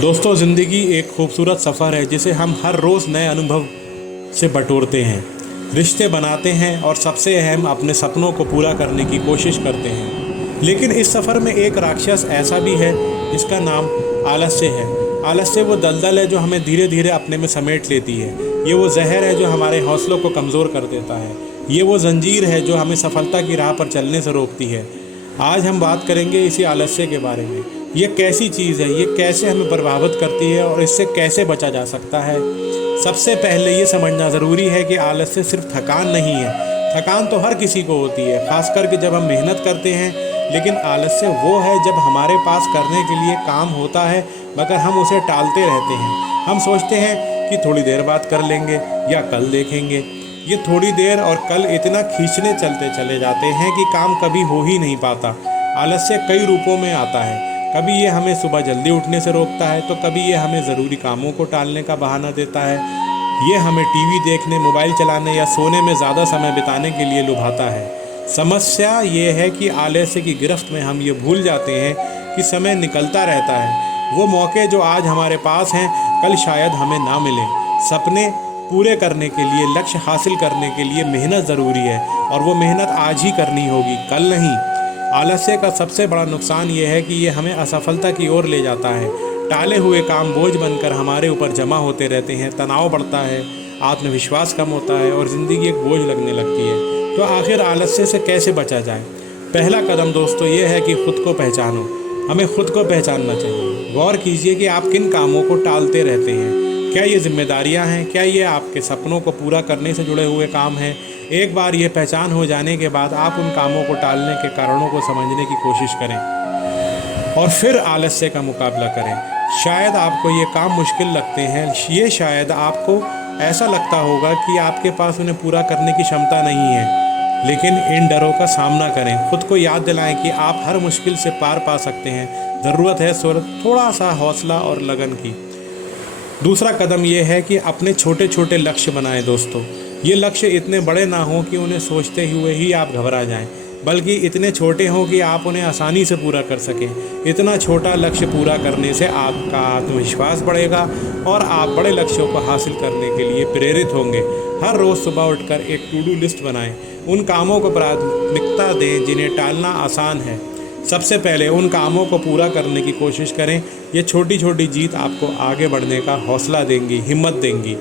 दोस्तों, ज़िंदगी एक खूबसूरत सफ़र है जिसे हम हर रोज़ नए अनुभव से बटोरते हैं, रिश्ते बनाते हैं और सबसे अहम अपने सपनों को पूरा करने की कोशिश करते हैं। लेकिन इस सफ़र में एक राक्षस ऐसा भी है जिसका नाम आलस्य है। आलस्य वो दलदल है जो हमें धीरे धीरे अपने में समेट लेती है। ये वो जहर है जो हमारे हौसलों को कमज़ोर कर देता है। ये वो जंजीर है जो हमें सफलता की राह पर चलने से रोकती है। आज हम बात करेंगे इसी आलस्य के बारे में। ये कैसी चीज़ है, ये कैसे हमें प्रभावित करती है और इससे कैसे बचा जा सकता है। सबसे पहले ये समझना ज़रूरी है कि आलस्य सिर्फ थकान नहीं है। थकान तो हर किसी को होती है, खास करके जब हम मेहनत करते हैं। लेकिन आलस्य वो है जब हमारे पास करने के लिए काम होता है मगर हम उसे टालते रहते हैं। हम सोचते हैं कि थोड़ी देर बाद कर लेंगे या कल देखेंगे। ये थोड़ी देर और कल इतना खींचने चलते चले जाते हैं कि काम कभी हो ही नहीं पाता। आलस्य कई रूपों में आता है। कभी ये हमें सुबह जल्दी उठने से रोकता है, तो कभी ये हमें ज़रूरी कामों को टालने का बहाना देता है। ये हमें टीवी देखने, मोबाइल चलाने या सोने में ज़्यादा समय बिताने के लिए लुभाता है। समस्या ये है कि आलस्य की गिरफ्त में हम ये भूल जाते हैं कि समय निकलता रहता है। वो मौके जो आज हमारे पास हैं कल शायद हमें ना मिले। सपने पूरे करने के लिए, लक्ष्य हासिल करने के लिए मेहनत ज़रूरी है और वो मेहनत आज ही करनी होगी, कल नहीं। आलस्य का सबसे बड़ा नुकसान ये है कि ये हमें असफलता की ओर ले जाता है। टाले हुए काम बोझ बनकर हमारे ऊपर जमा होते रहते हैं, तनाव बढ़ता है, आत्मविश्वास कम होता है और ज़िंदगी एक बोझ लगने लगती है। तो आखिर आलस्य से कैसे बचा जाए? पहला कदम दोस्तों ये है कि खुद को पहचानो। हमें खुद को पहचानना चाहिए। गौर कीजिए कि आप किन कामों को टालते रहते हैं। क्या ये जिम्मेदारियां हैं? क्या ये आपके सपनों को पूरा करने से जुड़े हुए काम हैं? एक बार ये पहचान हो जाने के बाद आप उन कामों को टालने के कारणों को समझने की कोशिश करें और फिर आलस्य का मुकाबला करें। शायद आपको ये काम मुश्किल लगते हैं, ये शायद आपको ऐसा लगता होगा कि आपके पास उन्हें पूरा करने की क्षमता नहीं है। लेकिन इन डरों का सामना करें। खुद को याद दिलाएं कि आप हर मुश्किल से पार पा सकते हैं। ज़रूरत है थोड़ा सा हौसला और लगन की। दूसरा कदम ये है कि अपने छोटे छोटे लक्ष्य बनाएं दोस्तों। ये लक्ष्य इतने बड़े ना हों कि उन्हें सोचते हुए ही आप घबरा जाएं, बल्कि इतने छोटे हों कि आप उन्हें आसानी से पूरा कर सकें। इतना छोटा लक्ष्य पूरा करने से आपका आत्मविश्वास बढ़ेगा और आप बड़े लक्ष्यों को हासिल करने के लिए प्रेरित होंगे। हर रोज़ सुबह उठकर एक टू डू लिस्ट बनाएं। उन कामों को प्राथमिकता दें जिन्हें टालना आसान है। सबसे पहले उन कामों को पूरा करने की कोशिश करें। ये छोटी छोटी जीत आपको आगे बढ़ने का हौसला देंगी, हिम्मत देंगी।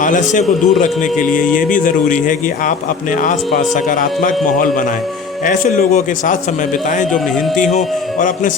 आलस्य को दूर रखने के लिए ये भी ज़रूरी है कि आप अपने आसपास सकारात्मक माहौल बनाएं। ऐसे लोगों के साथ समय बिताएं जो मेहनती हों और अपने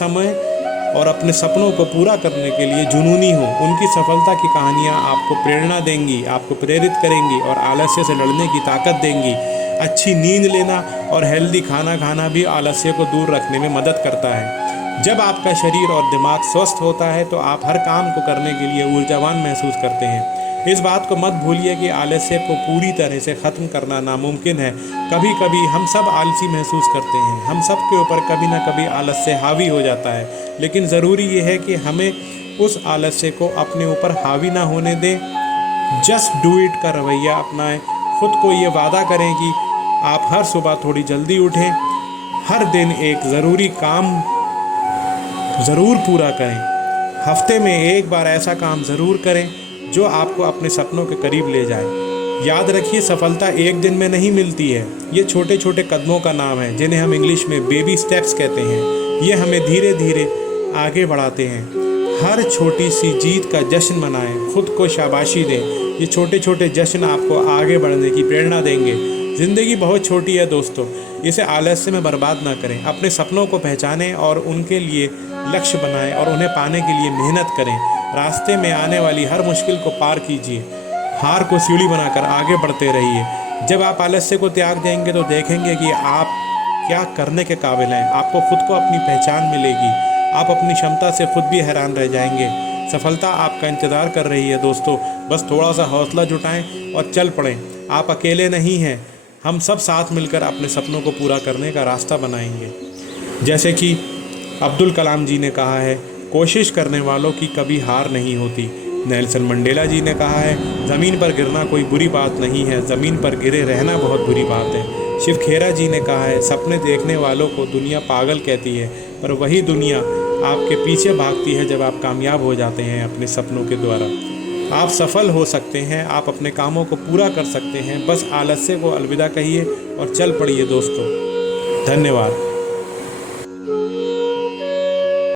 सपनों को पूरा करने के लिए जुनूनी हों। उनकी सफलता की कहानियाँ आपको प्रेरणा देंगी, आपको प्रेरित करेंगी और आलस्य से लड़ने की ताकत देंगी। अच्छी नींद लेना और हेल्दी खाना खाना भी आलस्य को दूर रखने में मदद करता है। जब आपका शरीर और दिमाग स्वस्थ होता है तो आप हर काम को करने के लिए ऊर्जावान महसूस करते हैं। इस बात को मत भूलिए कि आलस्य को पूरी तरह से ख़त्म करना नामुमकिन है। कभी कभी हम सब आलसी महसूस करते हैं। हम सब के ऊपर कभी ना कभी आलस्य हावी हो जाता है। लेकिन ज़रूरी ये है कि हमें उस आलस्य को अपने ऊपर हावी ना होने दें। जस्ट डू इट का रवैया अपनाएं। खुद को ये वादा करें कि आप हर सुबह थोड़ी जल्दी उठें, हर दिन एक ज़रूरी काम ज़रूर पूरा करें, हफ्ते में एक बार ऐसा काम ज़रूर करें जो आपको अपने सपनों के करीब ले जाए। याद रखिए, सफलता एक दिन में नहीं मिलती है। ये छोटे छोटे कदमों का नाम है जिन्हें हम इंग्लिश में बेबी स्टेप्स कहते हैं। ये हमें धीरे धीरे आगे बढ़ाते हैं। हर छोटी सी जीत का जश्न मनाएं, खुद को शाबाशी दें। ये छोटे छोटे जश्न आपको आगे बढ़ने की प्रेरणा देंगे। ज़िंदगी बहुत छोटी है दोस्तों, इसे आलस्य में बर्बाद ना करें। अपने सपनों को पहचानें और उनके लिए लक्ष्य बनाएं और उन्हें पाने के लिए मेहनत करें। रास्ते में आने वाली हर मुश्किल को पार कीजिए। हार को सीढ़ी बनाकर आगे बढ़ते रहिए। जब आप आलस्य को त्याग देंगे तो देखेंगे कि आप क्या करने के काबिल हैं। आपको खुद को अपनी पहचान मिलेगी। आप अपनी क्षमता से खुद भी हैरान रह जाएंगे। सफलता आपका इंतज़ार कर रही है दोस्तों। बस थोड़ा सा हौसला जुटाएं और चल पड़ें। आप अकेले नहीं हैं। हम सब साथ मिलकर अपने सपनों को पूरा करने का रास्ता बनाएंगे। जैसे कि अब्दुल कलाम जी ने कहा है, कोशिश करने वालों की कभी हार नहीं होती। नेल्सन मंडेला जी ने कहा है, ज़मीन पर गिरना कोई बुरी बात नहीं है, ज़मीन पर गिरे रहना बहुत बुरी बात है। शिव खेरा जी ने कहा है, सपने देखने वालों को दुनिया पागल कहती है, पर वही दुनिया आपके पीछे भागती है जब आप कामयाब हो जाते हैं अपने सपनों के द्वारा। आप सफल हो सकते हैं, आप अपने कामों को पूरा कर सकते हैं। बस आलस्य को अलविदा कहिए और चल पड़िए दोस्तों। धन्यवाद।